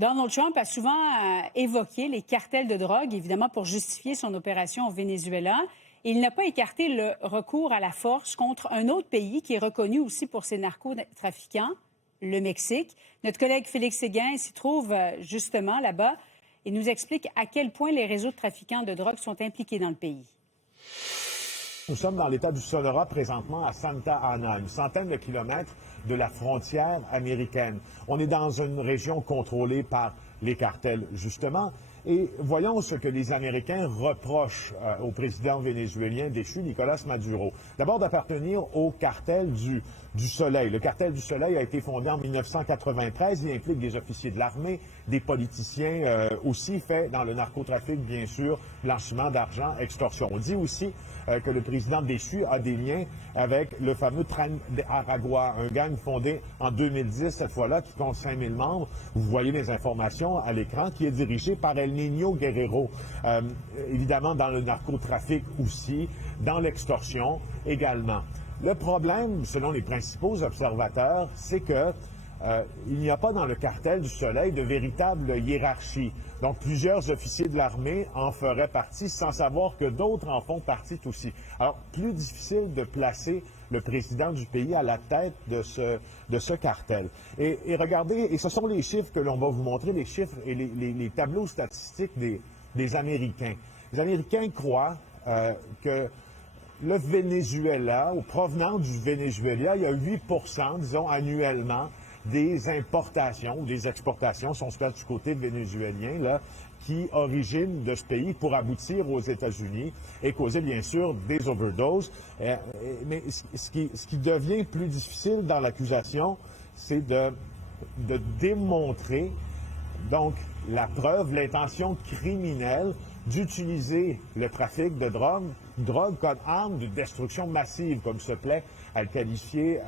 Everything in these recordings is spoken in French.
Donald Trump a souvent évoqué les cartels de drogue, évidemment pour justifier son opération au Venezuela. Et il n'a pas écarté le recours à la force contre un autre pays qui est reconnu aussi pour ses narcotrafiquants, le Mexique. Notre collègue Félix Séguin s'y trouve justement là-bas et nous explique à quel point les réseaux de trafiquants de drogue sont impliqués dans le pays. Nous sommes dans l'État du Sonora présentement à Santa Ana, une centaine de kilomètres de la frontière américaine. On est dans une région contrôlée par les cartels, justement. Et voyons ce que les Américains reprochent au président vénézuélien déchu, Nicolas Maduro. D'abord d'appartenir au cartel du Soleil. Le cartel du Soleil a été fondé en 1993. Il implique des officiers de l'armée, des politiciens aussi, fait dans le narcotrafic, bien sûr, blanchiment d'argent, extorsion. On dit aussi que le président déchu a des liens avec le fameux Tren de Aragua, un gang fondé en 2010, cette fois-là, qui compte 5000 membres. Vous voyez les informations à l'écran, qui est dirigé par El Niño Guerrero. Évidemment, dans le narcotrafic aussi, dans l'extorsion également. Le problème, selon les principaux observateurs, c'est que il n'y a pas dans le cartel du Soleil de véritable hiérarchie. Donc, plusieurs officiers de l'armée en feraient partie sans savoir que d'autres en font partie aussi. Alors, plus difficile de placer le président du pays à la tête de ce cartel. Et regardez, et ce sont les chiffres que l'on va vous montrer, les chiffres et les tableaux statistiques des Américains. Les Américains croient que le Venezuela, ou provenant du Venezuela, il y a 8 disons, annuellement, des importations ou des exportations, si on se place du côté vénézuélien, là, qui originent de ce pays pour aboutir aux États-Unis et causer, bien sûr, des overdoses. Mais ce qui devient plus difficile dans l'accusation, c'est de démontrer, donc, la preuve, l'intention criminelle d'utiliser le trafic de drogue comme arme de destruction massive, comme se plaît à le qualifier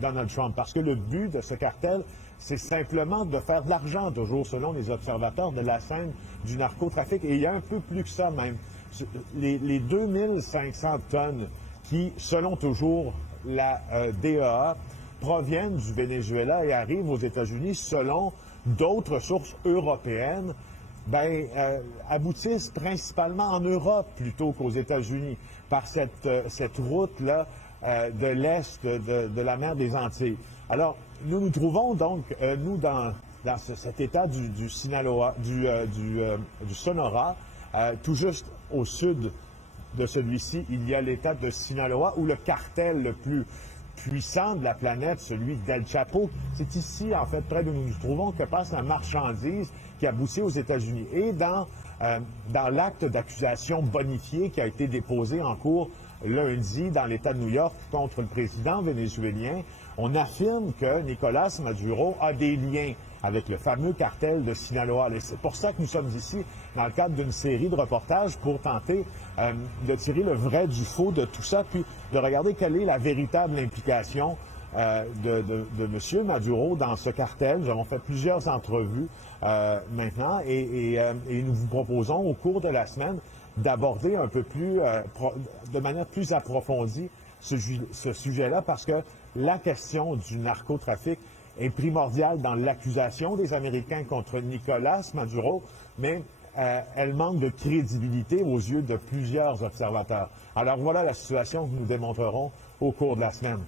Donald Trump. Parce que le but de ce cartel, c'est simplement de faire de l'argent, toujours selon les observateurs de la scène du narcotrafic. Et il y a un peu plus que ça même. Les 2500 tonnes qui, selon toujours la DEA, proviennent du Venezuela et arrivent aux États-Unis selon d'autres sources européennes, aboutissent principalement en Europe plutôt qu'aux États-Unis par cette route-là de l'Est de la mer des Antilles. Alors, nous nous trouvons donc, nous, dans cet État du Sinaloa, du Sonora, tout juste au sud de celui-ci, il y a l'État de Sinaloa où le cartel le plus puissant de la planète, celui d'El Chapo. C'est ici, en fait, près de où nous nous trouvons, que passe la marchandise qui aboutit aux États-Unis. Et dans l'acte d'accusation bonifié qui a été déposé en cours lundi dans l'État de New York contre le président vénézuélien, on affirme que Nicolas Maduro a des liens avec le fameux cartel de Sinaloa. Et c'est pour ça que nous sommes ici dans le cadre d'une série de reportages pour tenter de tirer le vrai du faux de tout ça, puis de regarder quelle est la véritable implication de M. Maduro dans ce cartel. Nous avons fait plusieurs entrevues maintenant et nous vous proposons au cours de la semaine d'aborder un peu plus, de manière plus approfondie ce sujet-là, parce que la question du narcotrafic est primordiale dans l'accusation des Américains contre Nicolas Maduro, mais elle manque de crédibilité aux yeux de plusieurs observateurs. Alors voilà la situation que nous démontrerons au cours de la semaine.